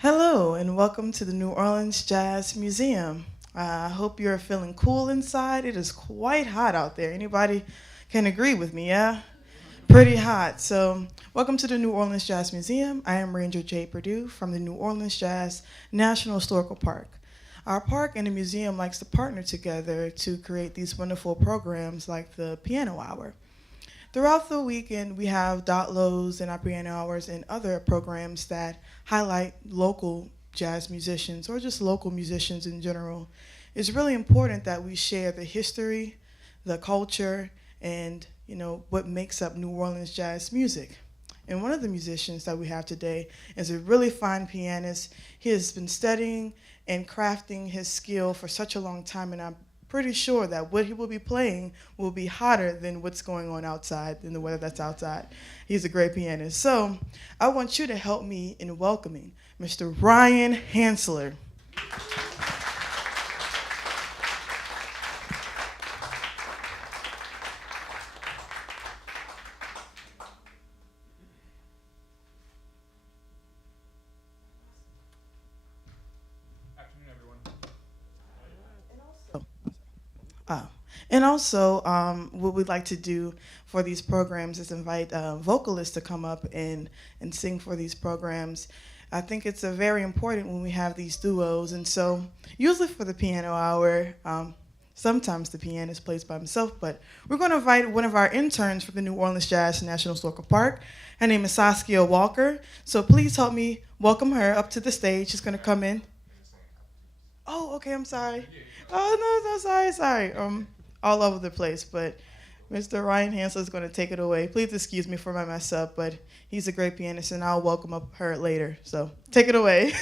Hello, and welcome to the New Orleans Jazz Museum. I hope you're feeling cool inside. It is quite hot out there. Anybody can agree with me, yeah? Pretty hot. So, welcome to the New Orleans Jazz Museum. I am Ranger Jay Perdue from the New Orleans Jazz National Historical Park. Our park and the museum likes to partner together to create these wonderful programs like the Piano Hour. Throughout the weekend, we have dot lows and our piano hours and other programs that highlight local jazz musicians or just local musicians in general. It's really important that we share the history, the culture, and what makes up New Orleans jazz music. And one of the musicians that we have today is a really fine pianist. He has been studying and crafting his skill for such a long time, and I'm pretty sure that what he will be playing will be hotter than what's going on outside, than the weather that's outside. He's a great pianist. So I want you to help me in welcoming Mr. Ryan Hanseler. Afternoon, everyone. Uh, and also, what we'd like to do for these programs is invite vocalists to come up and sing for these programs. I think it's very important when we have these duos. And so, usually for the piano hour, sometimes the pianist plays by himself, but we're going to invite one of our interns from the New Orleans Jazz National Historical Park. Her name is Saskia Walker. So please help me welcome her up to the stage. She's going to come in. Oh, okay, I'm sorry. Oh, no, sorry. All over the place, but Mr. Ryan Hanseler is going to take it away. Please excuse me for my mess up, but he's a great pianist, and I'll welcome up her later. So take it away.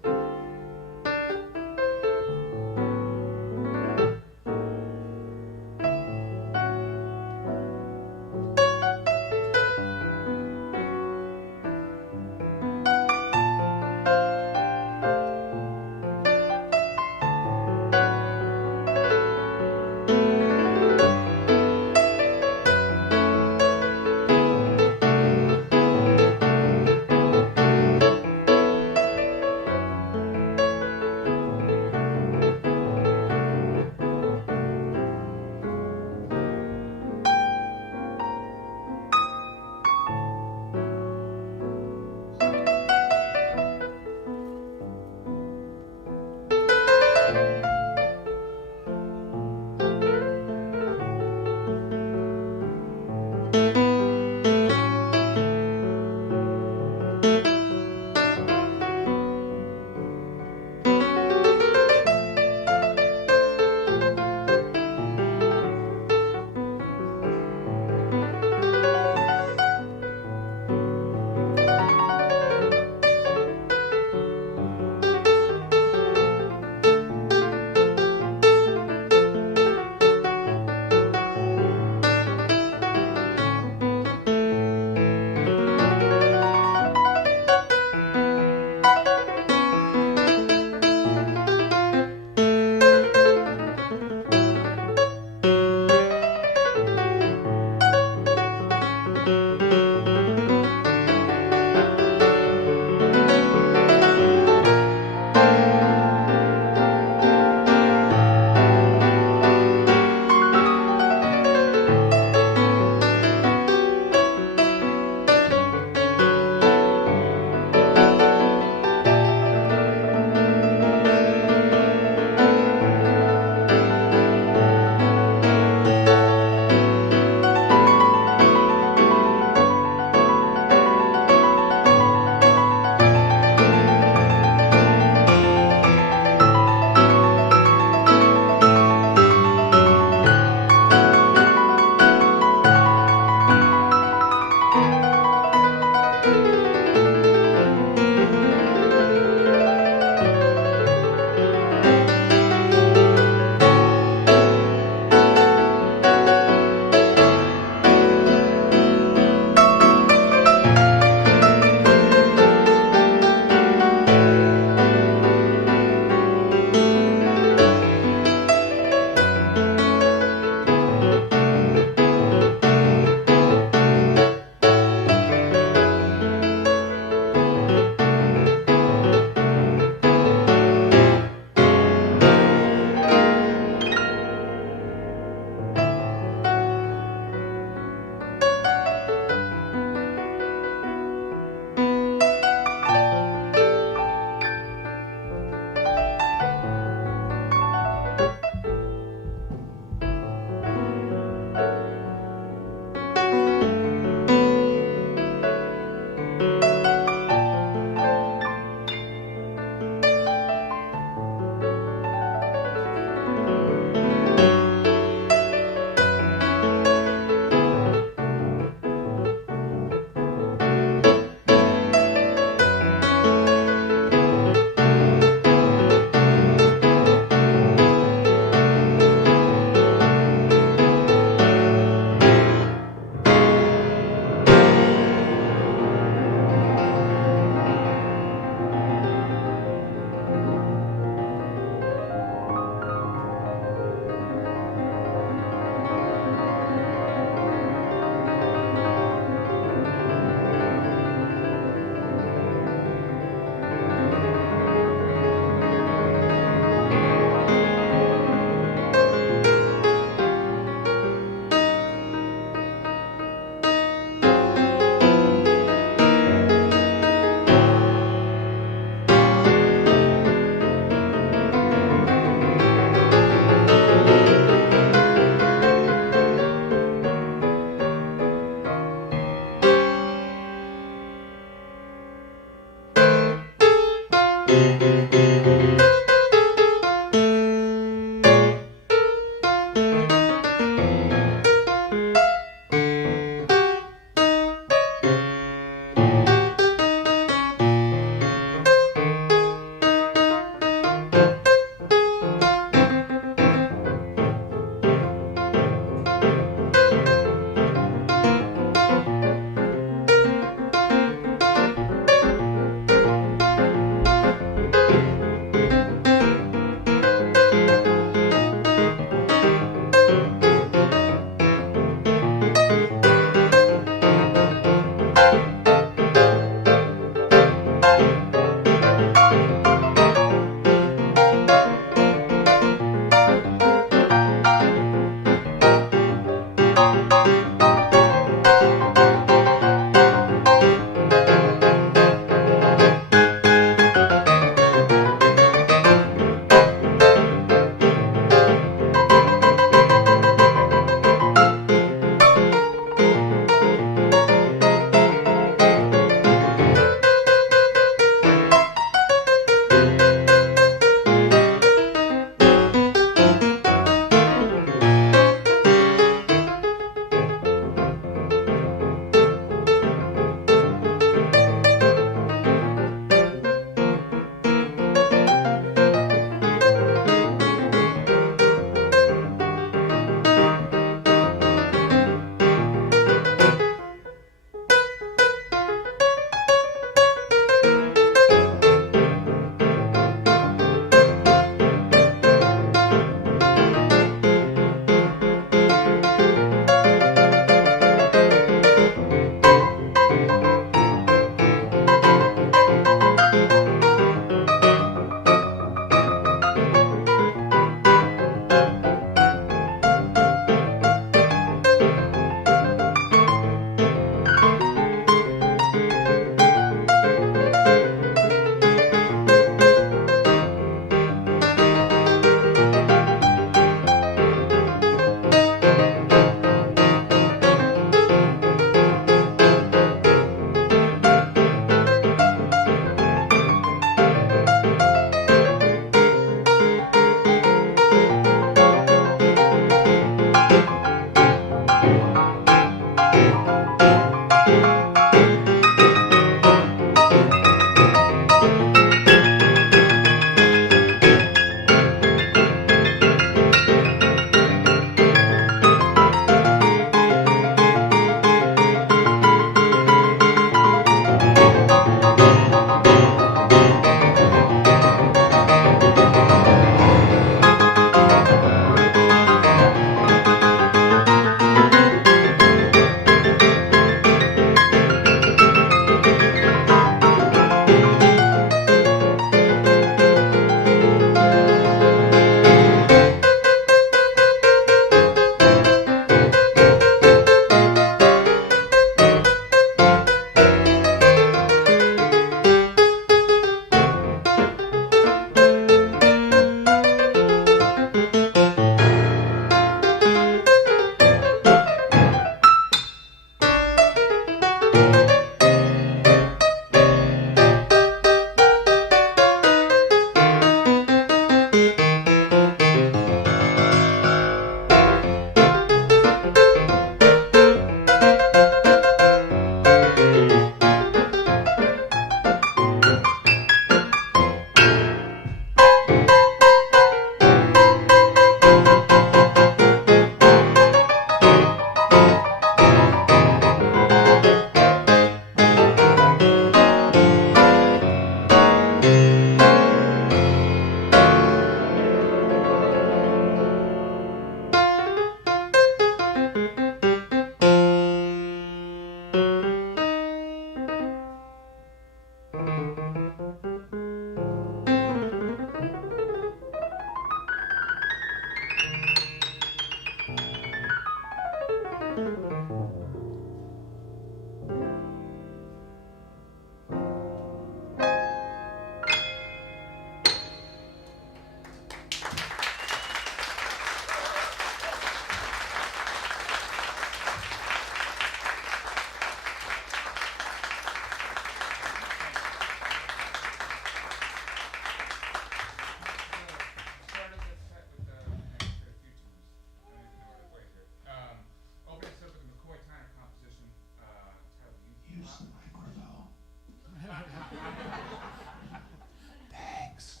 Thanks.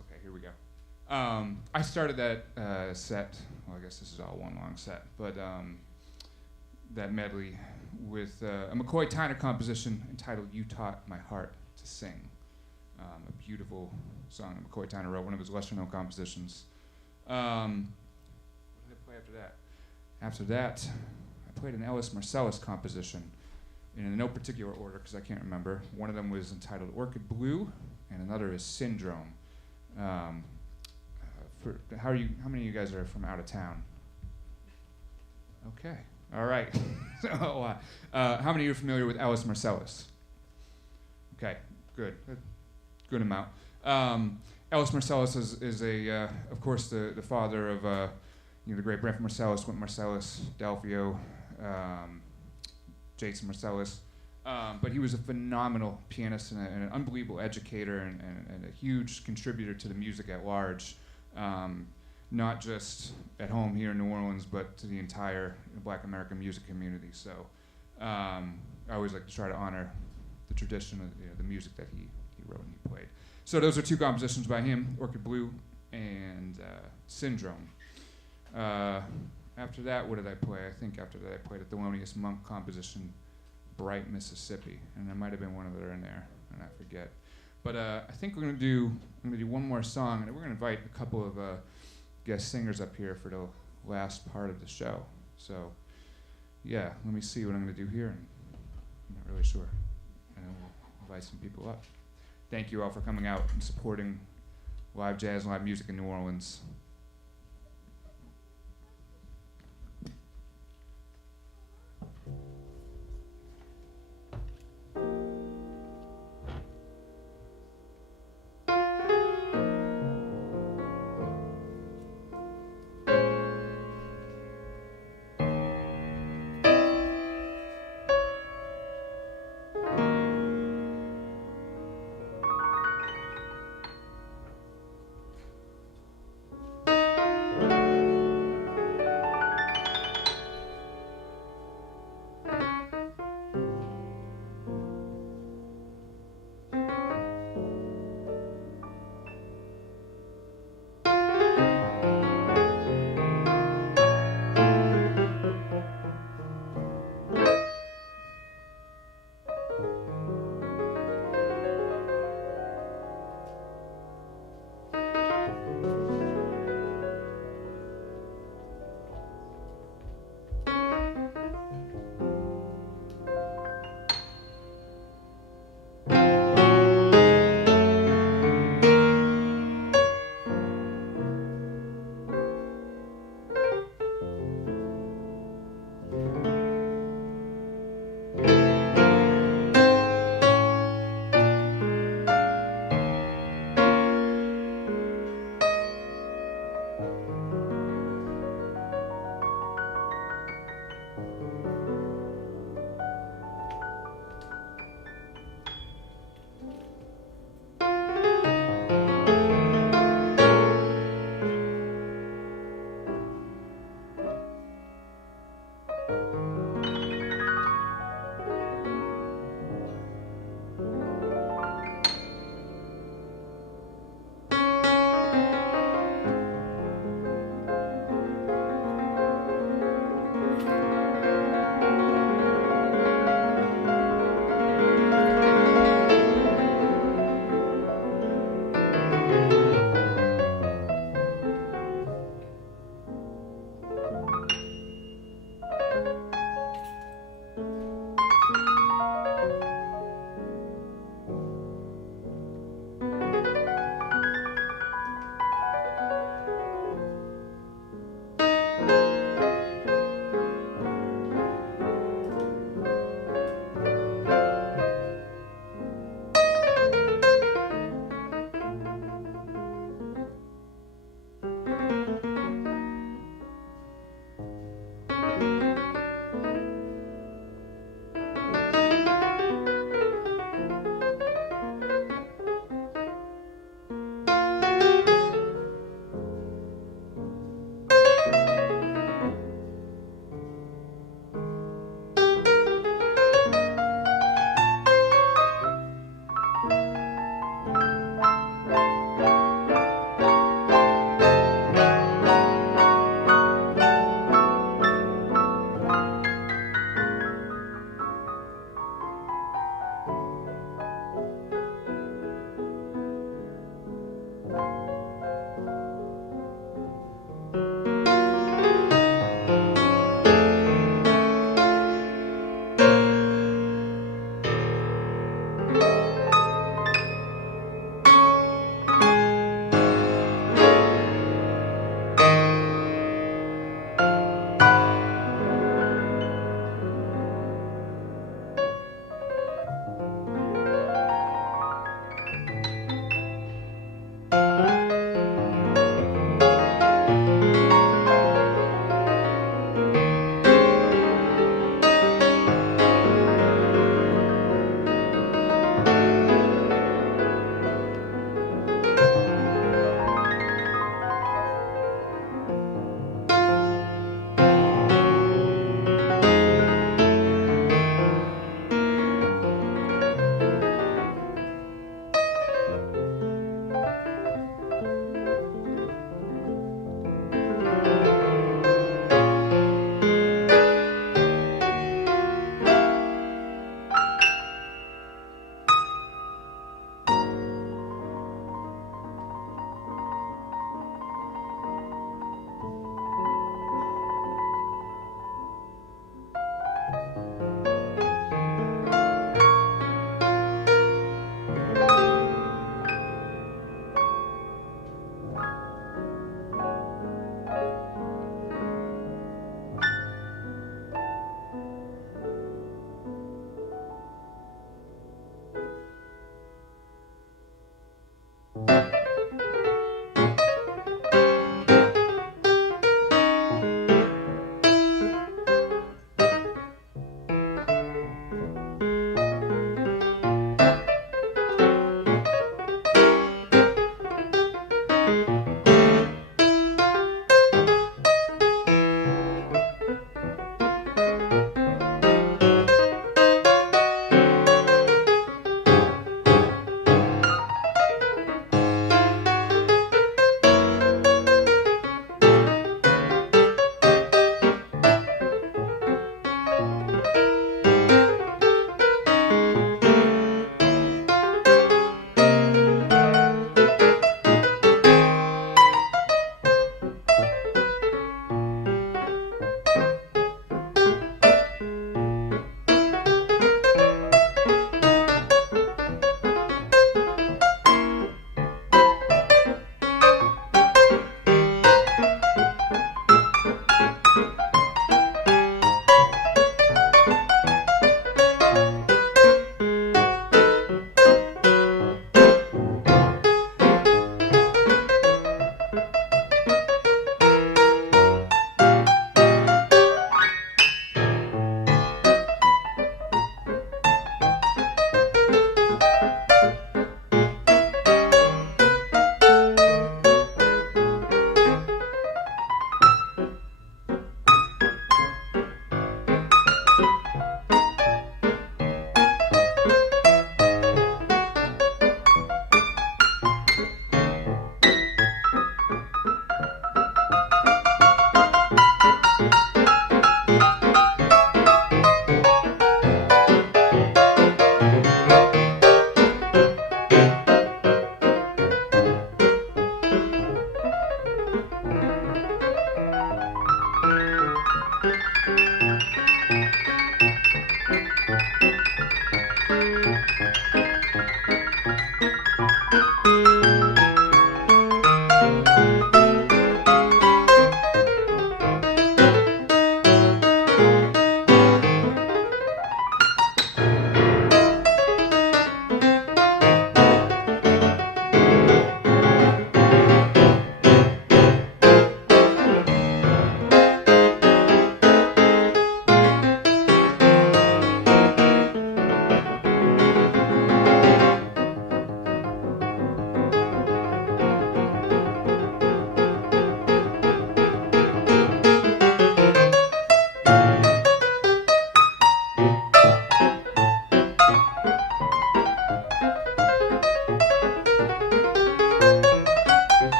Okay, here we go. I started that set, well, I guess this is all one long set, but that medley with a McCoy Tyner composition entitled You Taught My Heart to Sing. A beautiful song that McCoy Tyner wrote, one of his lesser-known compositions. What did I play after that? After that, I played an Adonis Marsalis composition in no particular order because I can't remember. One of them was entitled Orchid Blue, and another is Syndrome. How many of you guys are from out of town? Okay, all right. So, how many of you are familiar with Adonis Marsalis? Okay, good amount. Adonis Marsalis is of course, the father of the great Branford Marsalis, Wynton Marsalis, Delfeayo, Jason Marsalis. But he was a phenomenal pianist and an unbelievable educator and a huge contributor to the music at large, not just at home here in New Orleans, but to the entire Black American music community. So I always like to try to honor the tradition of the music that he wrote and he played. So those are two compositions by him, Orchid Blue and Syndrome. After that, what did I play? I think after that I played a Thelonious Monk composition, Bright Mississippi, and there might have been one other in there, and I forget. But I think I'm gonna do one more song, and we're gonna invite a couple of guest singers up here for the last part of the show. So, yeah, let me see what I'm gonna do here, and I'm not really sure. And then we'll invite some people up. Thank you all for coming out and supporting live jazz, live music in New Orleans.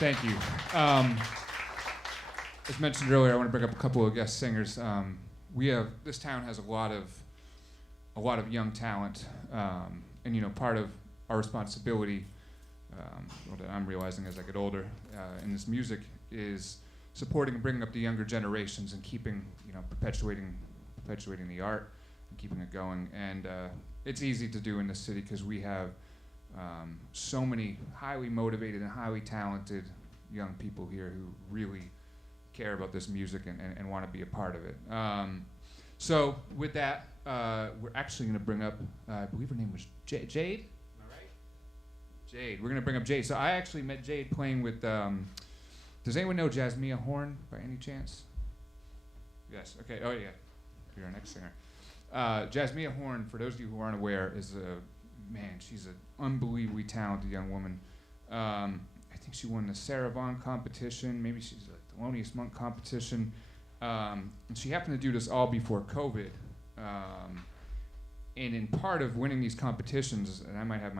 Thank you. As mentioned earlier, I want to bring up a couple of guest singers. This town has a lot of young talent, and part of our responsibility, that I'm realizing as I get older in this music, is supporting and bringing up the younger generations and keeping, perpetuating the art and keeping it going. And it's easy to do in this city because we have so many highly motivated and highly talented young people here who really care about this music and want to be a part of it. So with that, we're actually going to bring up, I believe her name was Jade? Am I right? Jade. We're going to bring up Jade. So I actually met Jade playing with, does anyone know Jasmia Horn by any chance? Yes, okay, oh yeah, you're our next singer. Jasmia Horn, for those of you who aren't aware, is she's an unbelievably talented young woman. I think she won the Sarah Vaughan competition. Maybe she's a Thelonious Monk competition. And she happened to do this all before COVID. And in part of winning these competitions, and I might have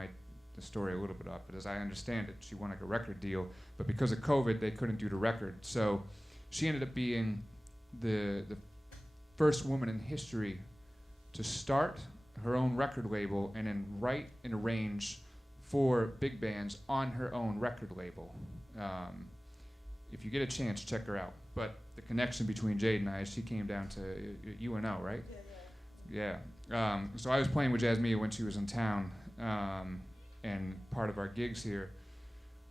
the story a little bit off, but as I understand it, she won like a record deal. But because of COVID, they couldn't do the record. So she ended up being the first woman in history to start her own record label and then write and arrange for big bands on her own record label. If you get a chance, check her out. But the connection between Jade and I, she came down to UNO, right? Yeah. So I was playing with Jasmia when she was in town, and part of our gigs here,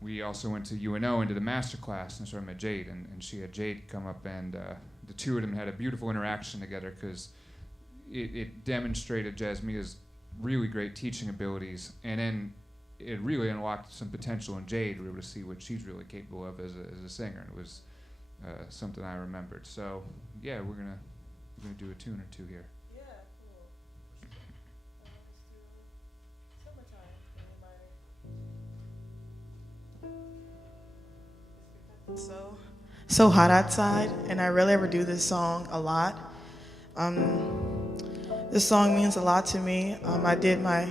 we also went to UNO and did a master class, and so I met Jade, and she had Jade come up, and the two of them had a beautiful interaction together because it demonstrated Jasmia's really great teaching abilities, and then it really unlocked some potential in Jade. We were able to see what she's really capable of as a singer. It was something I remembered. So yeah, we're gonna do a tune or two here. Yeah, cool. Summertime. So hot outside, and I rarely ever do this song a lot. This song means a lot to me. I did my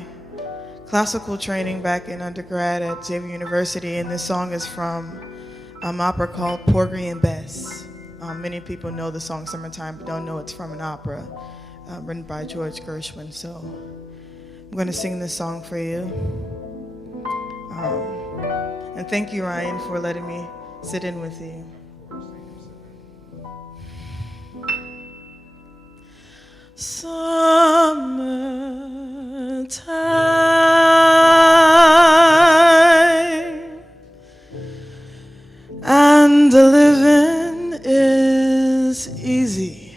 classical training back in undergrad at Xavier University, and this song is from an opera called Porgy and Bess. Many people know the song Summertime, but don't know it's from an opera written by George Gershwin. So I'm going to sing this song for you. And thank you, Ryan, for letting me sit in with you. Summertime, and the living is easy.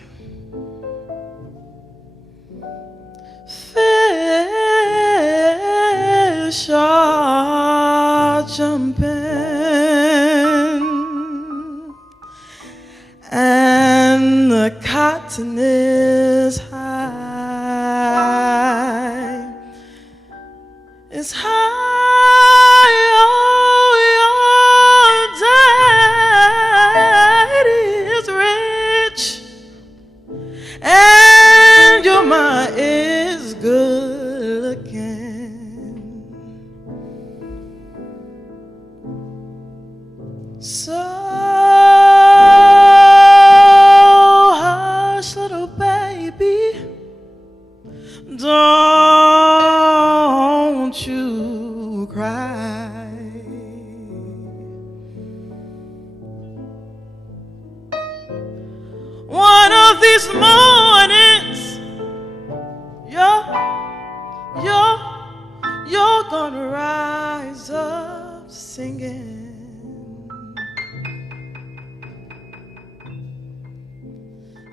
Fish are jumping, and the cotton is high. It's high, oh, your daddy is rich, and your ma is good looking. So hush, little baby, don't you cry. One of these mornings, you're gonna rise up singing.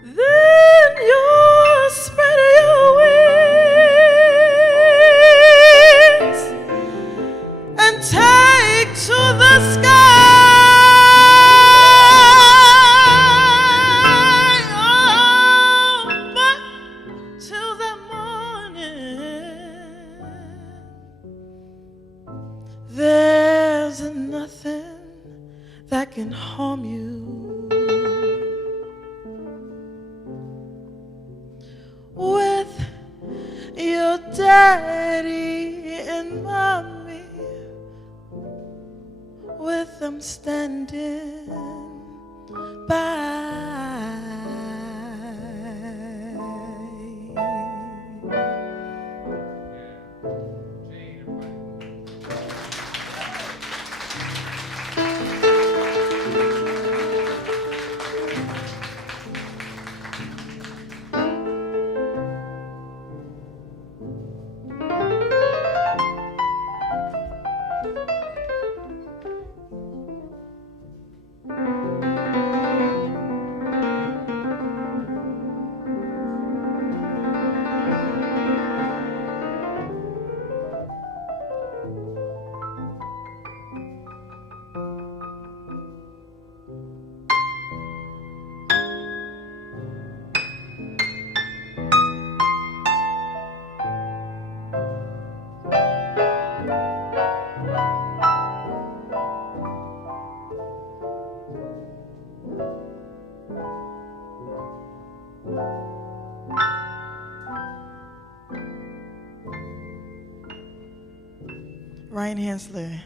Then you'll spread your wings and take to the sky. Oh, but till that morning, there's nothing that can harm you. With your daddy and mommy, with them standing by. Ryan Hanseler.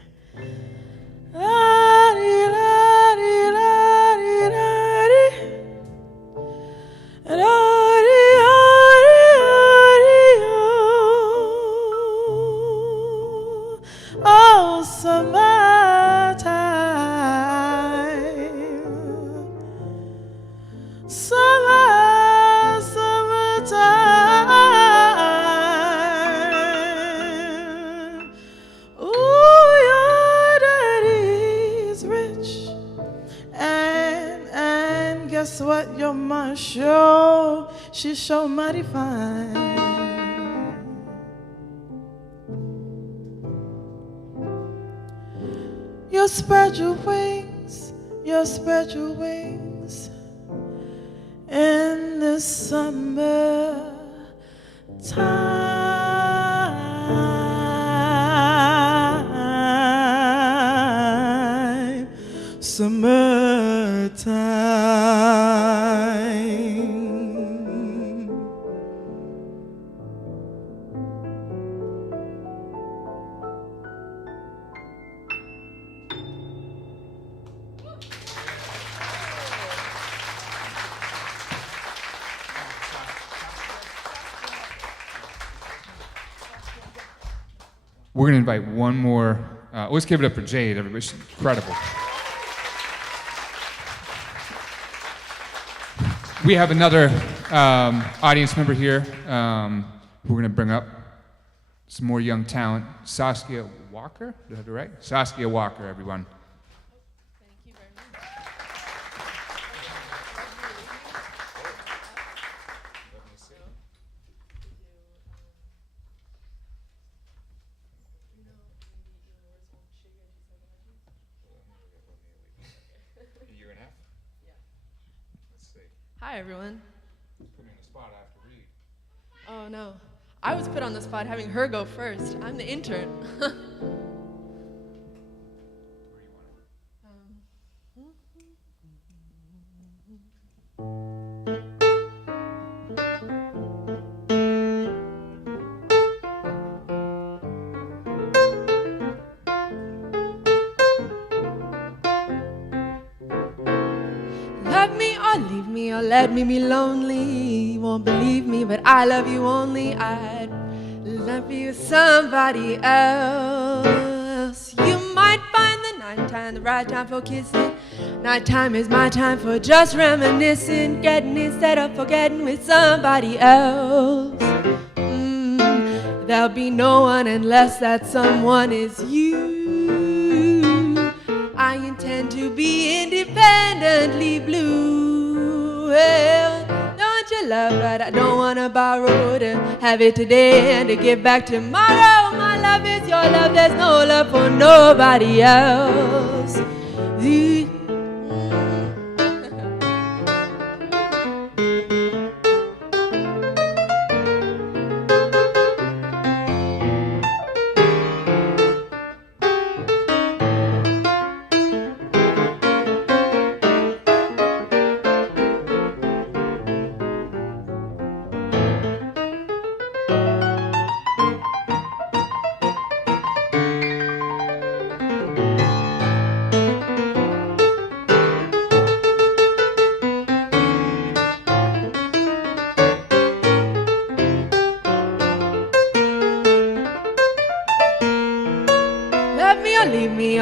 Oh, summertime, summertime. Ooh, your daddy's rich, and guess what? Your mom she's so mighty fine. You spread your wings in the summer time, summertime. We're going to invite one more. Let's give it up for Jade, everybody. She's incredible. We have another audience member here who we're going to bring up. Some more young talent. Saskia Walker? Did I have it right? Saskia Walker, everyone. Thank you very much. A year and a half? Yeah. Let's see. Hi, everyone. Put me on the spot, I have to read. Oh, no. I was put on the spot having her go first. I'm the intern. Where do you want Love me or leave me or let me be lonely. You won't believe me, but I love you only. I'd love you somebody else. You might find the nighttime the right time for kissing. Nighttime is my time for just reminiscing, getting instead of forgetting with somebody else. There'll be no one unless that someone is you. I intend to be independently blue. Well, don't you love that I don't want to borrow to have it today and to give back tomorrow? My love is your love, there's no love for nobody else.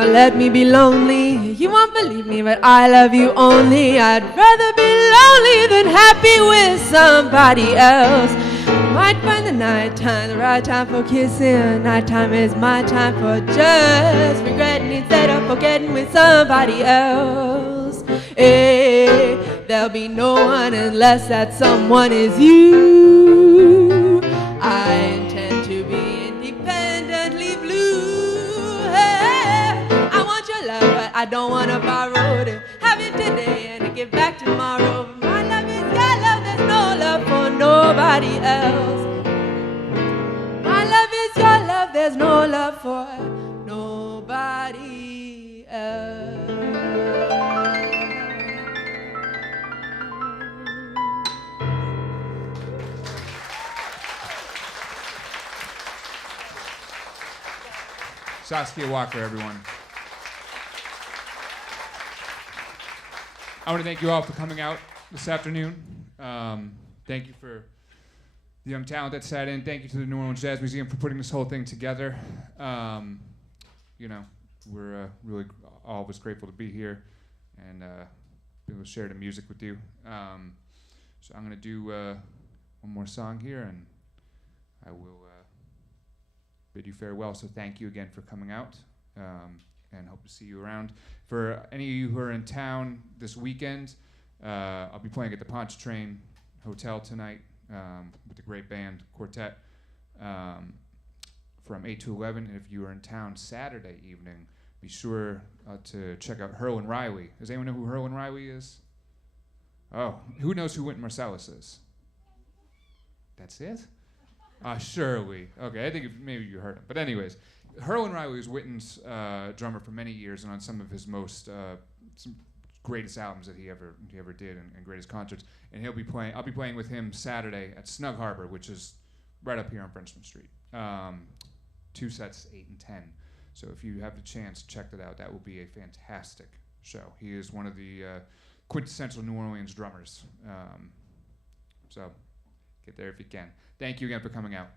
Let me be lonely. You won't believe me, but I love you only. I'd rather be lonely than happy with somebody else. Might find the nighttime the right time for kissing. Nighttime is my time for just regretting instead of forgetting with somebody else. Hey, there'll be no one unless that someone is you. I intend to be independently blue. Hey, I want your love, but I don't want to borrow to have it today and to give back tomorrow. My love is your love, there's no love for nobody else. My love is your love, there's no love for nobody else. Saskia Walker, everyone. I want to thank you all for coming out this afternoon. Thank you for the young talent that sat in. Thank you to the New Orleans Jazz Museum for putting this whole thing together. You know, we're really all of us grateful to be here and be able to share the music with you. So I'm going to do one more song here, and I will bid you farewell. So thank you again for coming out, and hope to see you around. For any of you who are in town this weekend, I'll be playing at the Pontchartrain Hotel tonight with a great band, quartet, from 8 to 11. And if you are in town Saturday evening, be sure to check out Herlin Riley. Does anyone know who Herlin Riley is? Oh, who knows who Wynton Marsalis is? That's it? Surely. Okay, I think maybe you heard him. But anyways, Herlin Riley was Wynton's drummer for many years, and on some of his some greatest albums that he ever did, and greatest concerts. And I'll be playing with him Saturday at Snug Harbor, which is right up here on Frenchman Street. 2 sets, 8 and 10. So if you have the chance, check that out. That will be a fantastic show. He is one of the quintessential New Orleans drummers. So get there if you can. Thank you again for coming out.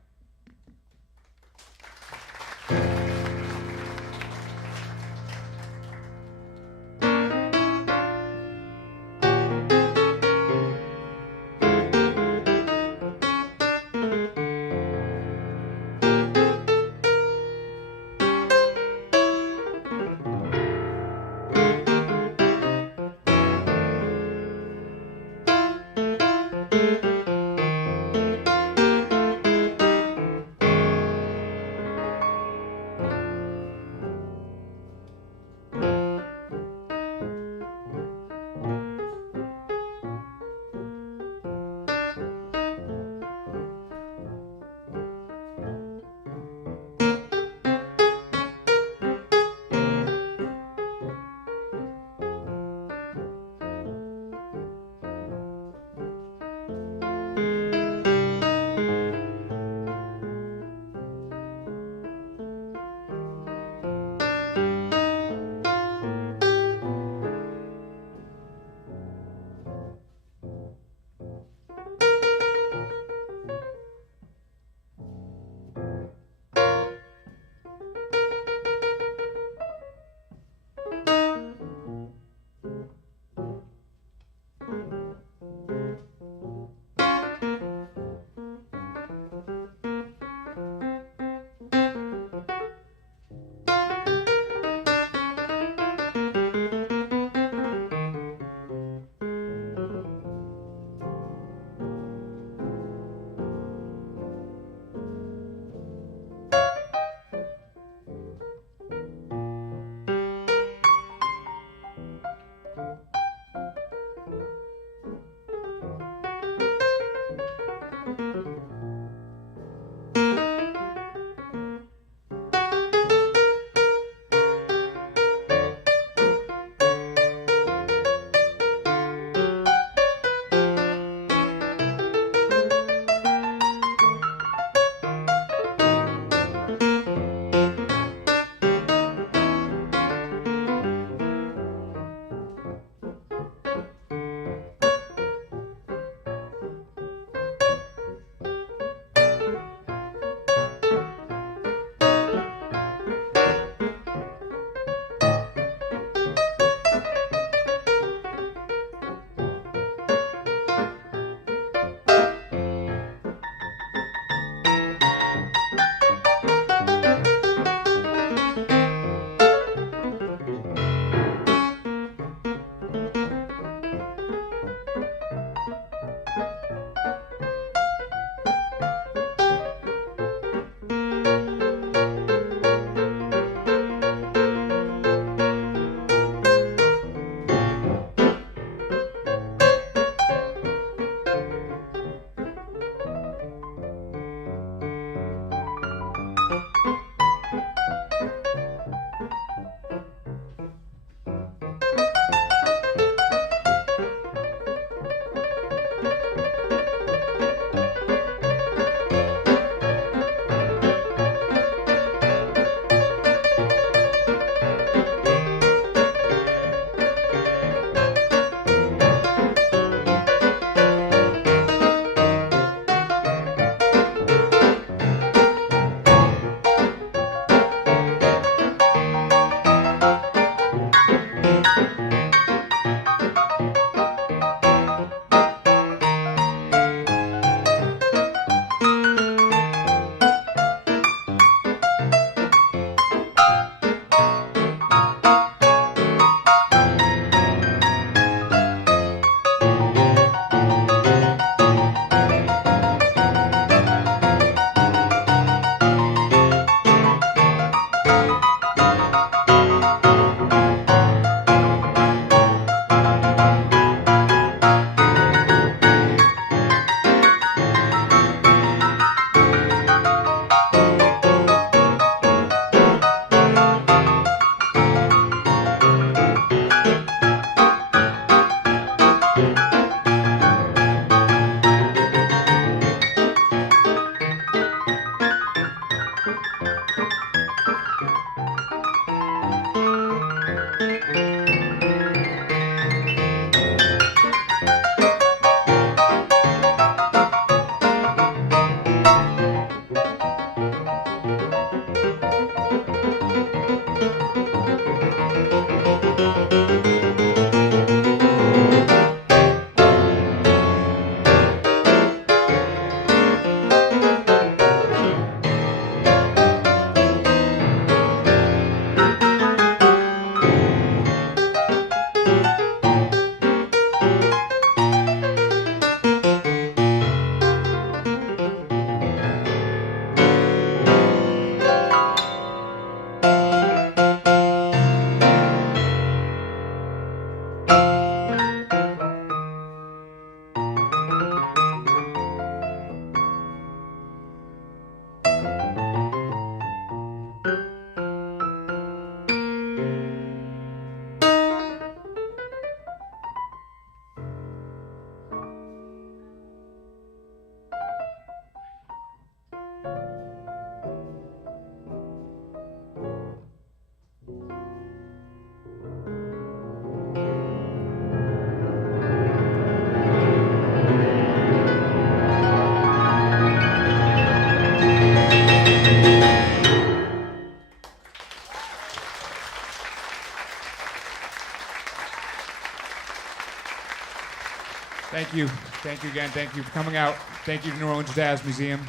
Thank you. Thank you again. Thank you for coming out. Thank you to New Orleans Jazz Museum.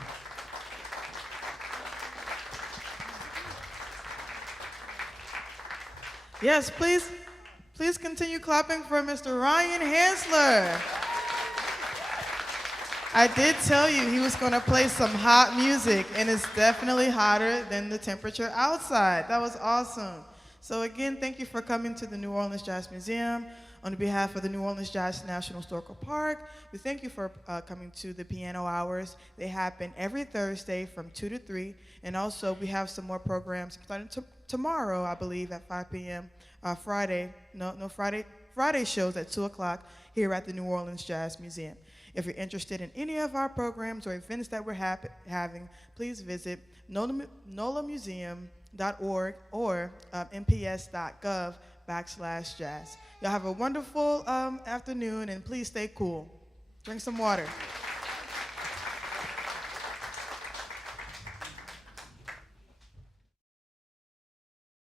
Yes, please continue clapping for Mr. Ryan Hanseler. I did tell you he was going to play some hot music, and it's definitely hotter than the temperature outside. That was awesome. So again, thank you for coming to the New Orleans Jazz Museum. On behalf of the New Orleans Jazz National Historical Park, we thank you for coming to the piano hours. They happen every Thursday from 2 to 3. And also, we have some more programs starting tomorrow, I believe, at 5 p.m. Friday shows at 2 o'clock here at the New Orleans Jazz Museum. If you're interested in any of our programs or events that we're having, please visit nolamuseum.org or mps.gov/jazz. Y'all have a wonderful afternoon, and please stay cool. Drink some water.